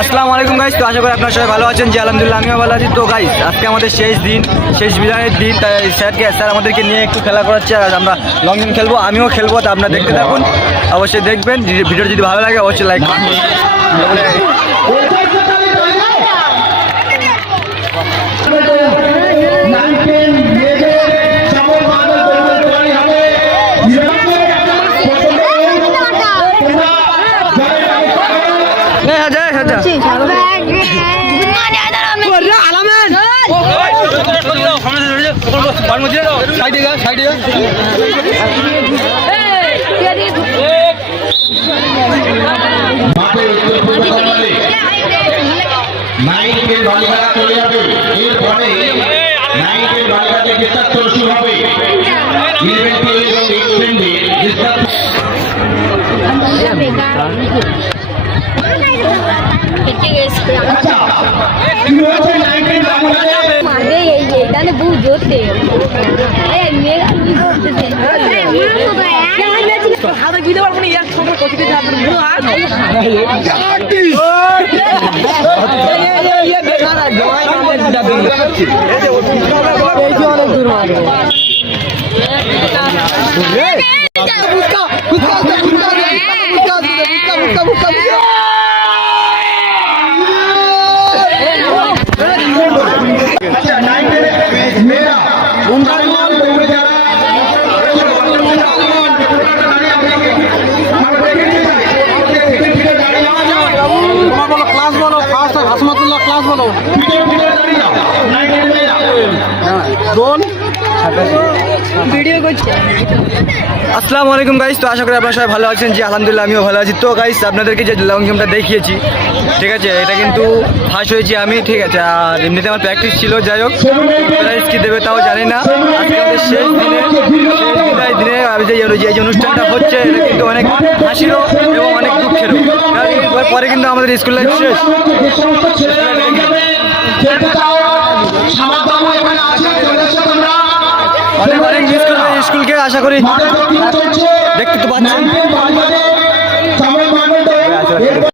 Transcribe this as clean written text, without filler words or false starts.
আসসালামু আলাইকুম গাইস। তো আশা করি আপনারা সবাই ভালো আছেন। জি আলহামদুলিল্লাহ আমিও ভালো আছি। তো গাইস আজকে আমাদের শেষ দিন, শেষ বিদায়ের দিন। তাই স্যার আমাদেরকে নিয়ে একটু খেলা করাচ্ছে আর আমরা লং জাম্প খেলবো, আমিও খেলবো। তা আপনারা দেখতে থাকুন, অবশ্যই দেখবেন। ভিডিওটা যদি ভালো লাগে অবশ্যই লাইক করুন। নাইকের বালিকারা চলে যাবে, এরপরে নাইকের বালিকা থেকে ছাত্র শুরু হবে। ইভেন্টে এবং এক্সটেন্ডে আচ্ছা কি হচ্ছে নাইকের বালিকা मागे ये दाने बहुत जोर से अरे मेरा भी जोर से अरे मार हो गया यार मैं हाथ गिरे वाला नहीं यार छोटे कोची के जाकर मुंह आ ये बेकार है जवाई मारने की दादी ये जो वाले दूर मारो अच्छा नाइकेर मेरा उनका दौड़े जा रहा ক্লাস বলো, ফার্স্ট হাসমাতুল্লাহ ক্লাস বলো। ভিডিও করছি। আসসালামু আলাইকুম গাইস। তো আশা করি আপনারা সবাই ভালো আছেন। জি আলহামদুলিল্লাহ আমিও ভালো আছি। তো গাইস আপনাদেরকে যে লং জাম্পটা দেখিয়েছি, ঠিক আছে, এটা কিন্তু ফার্স্ট হয়েছি আমি, ঠিক আছে। আর এমনিতে আমার প্র্যাকটিস ছিল, যাই হোক প্রাইজ কী দেবে তাও জানি না। আজকে আমাদের শেষ দিনে আমি যে অনুষ্ঠানটা হচ্ছে এটা কিন্তু অনেক হাসিরও এবং অনেক দুঃখেরও। পরে কিন্তু আমাদের স্কুল লাইফ শেষ। অনেক মিস করবে স্কুলকে, আশা করি দেখতে তো পাচ্ছেন।